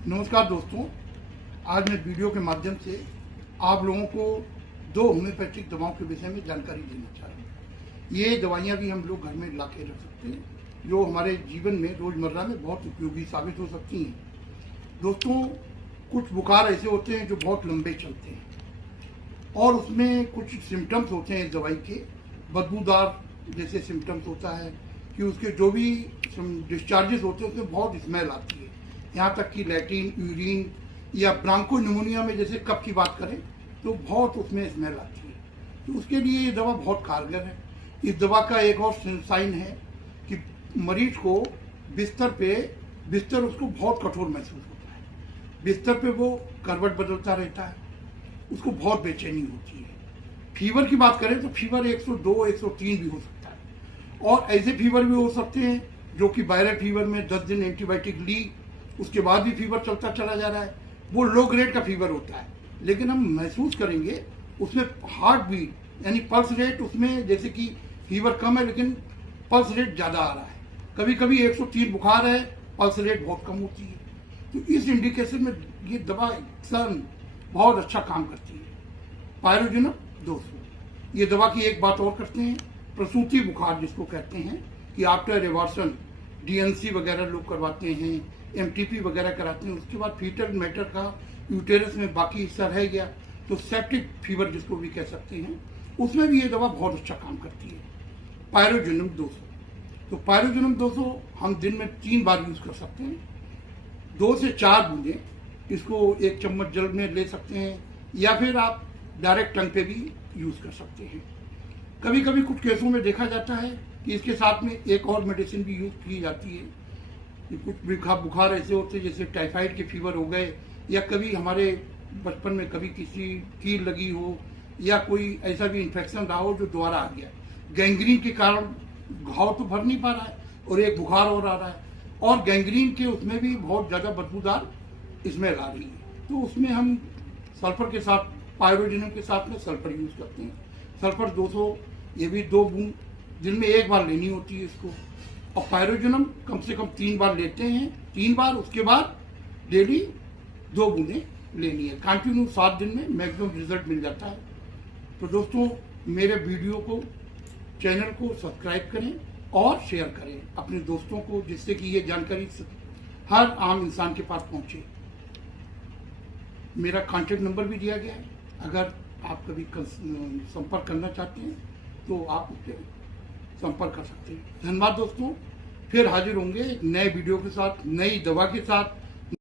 नमस्कार दोस्तों, आज मैं वीडियो के माध्यम से आप लोगों को 2 होम्योपैथिक दवाओं के विषय में जानकारी देना चाह रहा हूँ। ये दवाइयाँ भी हम लोग घर में ला के रख सकते हैं, जो हमारे जीवन में रोज़मर्रा में बहुत उपयोगी साबित हो सकती हैं। दोस्तों, कुछ बुखार ऐसे होते हैं जो बहुत लंबे चलते हैं और उसमें कुछ सिम्टम्स होते हैं इस दवाई के, बदबूदार जैसे सिम्टम्स होता है कि उसके जो भी डिस्चार्जेस होते हैं उसमें बहुत स्मेल आती है। यहाँ तक कि लैट्रिन, यूरिन या ब्रांको निमोनिया में जैसे कफ की बात करें तो बहुत उसमें स्मेल आती है। तो उसके लिए ये दवा बहुत कारगर है। इस दवा का एक और साइन है कि मरीज को बिस्तर उसको बहुत कठोर महसूस होता है। बिस्तर पे वो करवट बदलता रहता है, उसको बहुत बेचैनी होती है। फीवर की बात करें तो फीवर 102, 103 भी हो सकता है और ऐसे फीवर भी हो सकते हैं जो कि वायरल फीवर में 10 दिन एंटीबायोटिक ली उसके बाद भी फीवर चलता चला जा रहा है, वो लो ग्रेड का फीवर होता है। लेकिन हम महसूस करेंगे उसमें हार्ट बीट यानी पल्स रेट उसमें जैसे कि फीवर कम है लेकिन पल्स रेट ज़्यादा आ रहा है। कभी कभी 103 बुखार है, पल्स रेट बहुत कम होती है। तो इस इंडिकेशन में ये दवा बहुत अच्छा काम करती है। पायरोजिनम 200। ये दवा की एक बात और करते हैं, प्रसूति बुखार जिसको कहते हैं कि आफ्टर रिवर्सन डीएनसी वगैरह लोग करवाते हैं, एमटीपी वगैरह कराते हैं, उसके बाद फीटल मैटर का यूटेरस में बाकी हिस्सा रह गया तो सेप्टिक फीवर जिसको भी कह सकते हैं, उसमें भी ये दवा बहुत अच्छा काम करती है। पायरोजिनम 200। तो पायरोजिनम 200 हम दिन में 3 बार यूज कर सकते हैं। 2 से 4 बूंदें इसको 1 चम्मच जल में ले सकते हैं या फिर आप डायरेक्ट टंग पे भी यूज कर सकते हैं। कभी कभी कुछ केसों में देखा जाता है कि इसके साथ में एक और मेडिसिन भी यूज की जाती है। कुछ बुखार ऐसे होते हैं जैसे टाइफाइड के फीवर हो गए, या कभी हमारे बचपन में कभी किसी कील लगी हो या कोई ऐसा भी इन्फेक्शन रहा हो जो दोबारा आ गया, गैंग्रीन के कारण घाव तो भर नहीं पा रहा है और एक बुखार और आ रहा है और गैंग्रीन के उसमें भी बहुत ज़्यादा बदबूदार स्मेल आ रही है। तो उसमें हम सल्फर के साथ, पायरोजिनम के साथ में सल्फर यूज करते हैं। सल्फर 200, ये भी 2 बूंद दिन में 1 बार लेनी होती है इसको। और पायरोजिनम कम से कम 3 बार लेते हैं, 3 बार, उसके बाद डेली 2 बूंदें लेनी है। कंटिन्यू 7 दिन में मैक्सिमम रिजल्ट मिल जाता है। तो दोस्तों, मेरे वीडियो को, चैनल को सब्सक्राइब करें और शेयर करें अपने दोस्तों को, जिससे कि ये जानकारी हर आम इंसान के पास पहुंचे। मेरा कॉन्टैक्ट नंबर भी दिया गया है, अगर आप कभी संपर्क करना चाहते हैं तो आप उससे संपर्क कर सकते हैं। धन्यवाद दोस्तों, फिर हाजिर होंगे एक नए वीडियो के साथ, नई दवा के साथ।